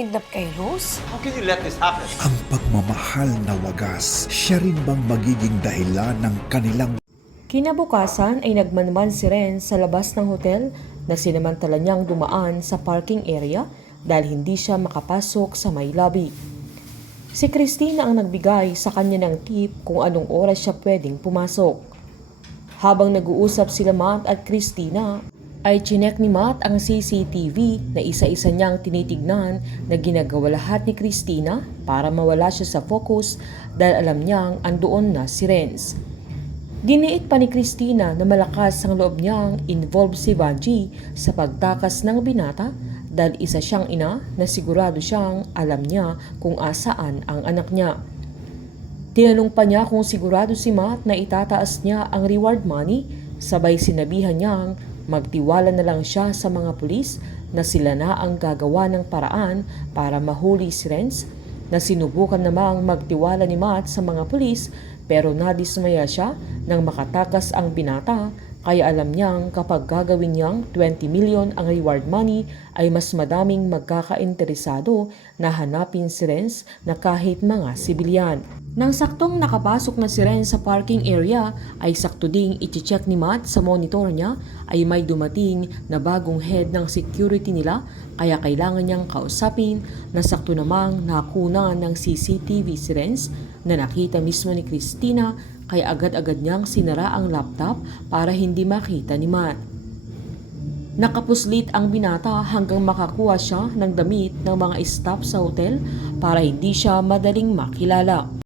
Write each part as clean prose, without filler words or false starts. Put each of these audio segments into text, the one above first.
kinidnap kay Rose? How can you let this happen? Ang pagmamahal na wagas, siya rin bang magiging dahilan ng kanilang Kinabukasan ay nagmanman si Ren sa labas ng hotel na sinamantala niyang dumaan sa parking area dahil hindi siya makapasok sa may lobby. Si Christina ang nagbigay sa kanya ng tip kung anong oras siya pwedeng pumasok. Habang nag-uusap sila Matt at Christina, ay chinek ni Matt ang CCTV na isa-isa niyang tinitignan na ginagawa lahat ni Christina para mawala siya sa focus dahil alam niyang andoon na si Renz. Giniit pa ni Christina na malakas ang loob niyang involved si Vanjie sa pagtakas ng binata dahil isa siyang ina na sigurado siyang alam niya kung asaan ang anak niya. Tinanong pa niya kung sigurado si Matt na itataas niya ang reward money, sabay sinabihan niyang magtiwala na lang siya sa mga pulis na sila na ang gagawa ng paraan para mahuli si Renz, na sinubukan namang magtiwala ni Matt sa mga pulis pero nadismaya siya nang makatakas ang binata, kaya alam niyang kapag gagawin niyang 20 million ang reward money ay mas madaming magkakainteresado na hanapin si Renz na kahit mga sibilyan. Nang saktong nakapasok na si Renz sa parking area ay sakto ding i-check ni Matt sa monitor niya ay may dumating na bagong head ng security nila, kaya kailangan niyang kausapin na sakto namang nakunan ng CCTV si Renz na nakita mismo ni Christina, kaya agad-agad niyang sinara ang laptop para hindi makita ni Matt. Nakapuslit ang binata hanggang makakuha siya ng damit ng mga staff sa hotel para hindi siya madaling makilala.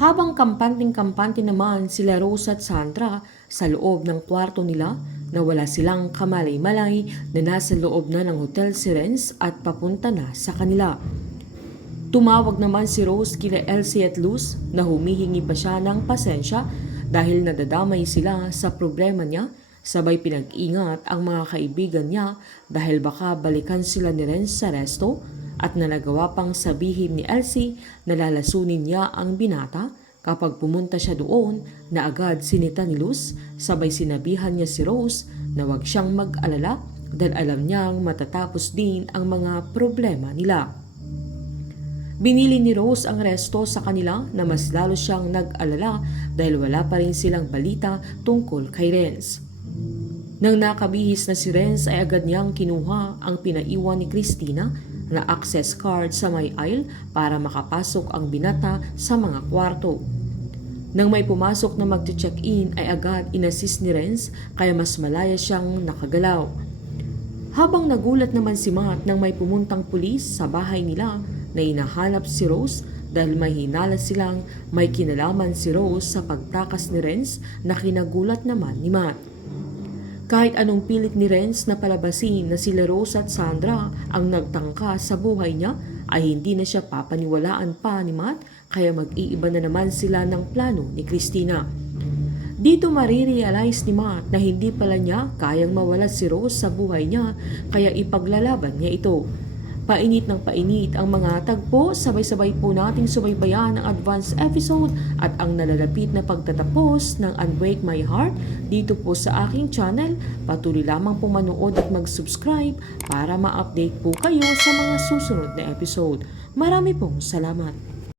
Habang kampante naman sila Rose at Sandra sa loob ng kwarto nila na wala silang kamalay-malay na nasa loob na ng hotel si Renz at papunta na sa kanila. Tumawag naman si Rose kila Elsie at Luz na humihingi pa siya ng pasensya dahil nadadamay sila sa problema niya, sabay pinag-ingat ang mga kaibigan niya dahil baka balikan sila ni Renz sa resto, at nalagawa pang sabihin ni Elsie na lalasunin niya ang binata kapag pumunta siya doon, na agad sinita ni Luz, sabay sinabihan niya si Rose na huwag siyang mag-alala dahil alam niyang matatapos din ang mga problema nila. Binili ni Rose ang resto sa kanila na mas lalo siyang nag-alala dahil wala pa rin silang balita tungkol kay Renz. Nang nakabihis na si Renz ay agad niyang kinuha ang pinaiwan ni Christina na access card sa may aisle para makapasok ang binata sa mga kwarto. Nang may pumasok na mag-check-in ay agad inassist ni Renz, kaya mas malaya siyang nakagalaw. Habang nagulat naman si Matt nang may pumuntang pulis sa bahay nila na hinahanap si Rose dahil may hinala silang may kinalaman si Rose sa pagtakas ni Renz, na kinagulat naman ni Matt. Kahit anong pilit ni Renz na palabasin na sila Rose at Sandra ang nagtangka sa buhay niya, ay hindi na siya papaniwalaan pa ni Matt, kaya mag-iiba na naman sila ng plano ni Christina. Dito marirealize ni Matt na hindi pala niya kayang mawala si Rose sa buhay niya, kaya ipaglalaban niya ito. Painit ng painit ang mga tagpo, sabay-sabay po nating subaybayan ang advance episode at ang nalalapit na pagtatapos ng Unbreak My Heart dito po sa aking channel. Patuloy lamang po manood at mag-subscribe para ma-update po kayo sa mga susunod na episode. Marami pong salamat.